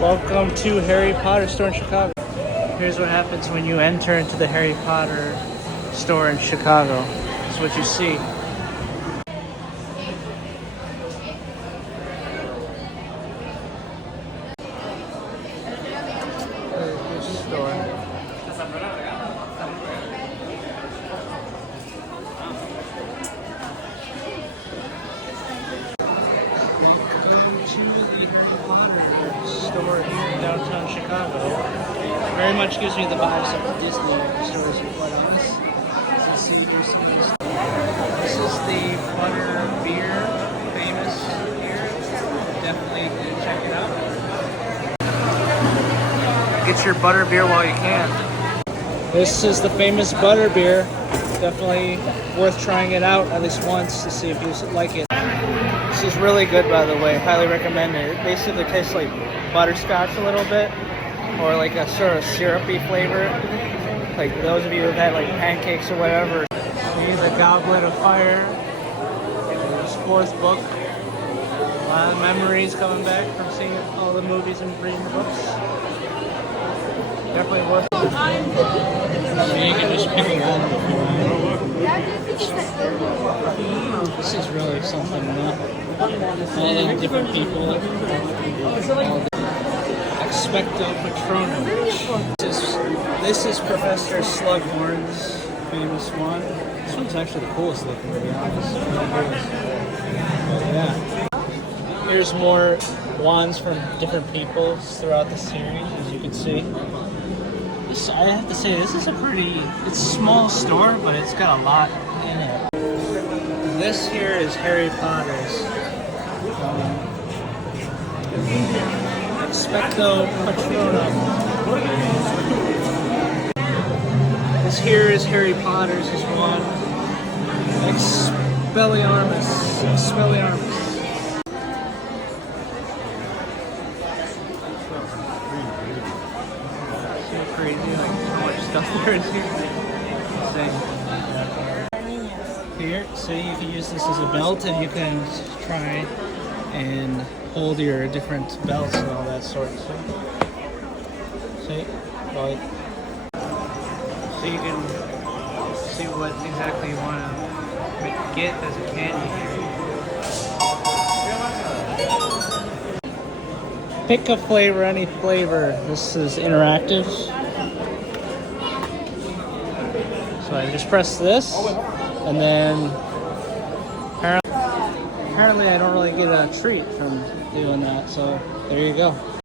Welcome to Harry Potter store in Chicago. Here's what happens when you enter into the Harry Potter store in Chicago. This is what you see. Here's the store. Store here in downtown Chicago. Very much gives me the vibes of the Disney stores and whatnot. This is the butter beer, famous here. Definitely check it out. Get your butter beer while you can. This is the famous butter beer. Definitely worth trying it out at least once to see if you like it. This is really good, by the way. Highly recommend it. It basically tastes like butterscotch a little bit, or like a sort of syrupy flavor. Like those of you who've had like pancakes or whatever. Here's a Goblet of Fire. This fourth book. A lot of memories coming back from seeing all the movies and reading the books. Definitely worth it. So you can just pick it up. This is really something new. And different people. Expecto Patronum. This is Professor Slughorn's famous one. This one's actually the coolest looking, to be honest. But yeah. Here's more wands from different people throughout the series, as you can see. I have to say, this is it's a small store, but it's got a lot in it. This here is Harry Potter's Expecto Patronum. This here is Harry Potter's one. Expelliarmus. So crazy, like how much stuff there is here. Here, so you can use this as a belt, and you can try and hold your different belts and all that sort of stuff. See? Right. So you can see what exactly you want to get as a candy here. Pick a flavor, any flavor. This is interactive. So I just press this, and then apparently I don't really get a treat from doing that, so there you go.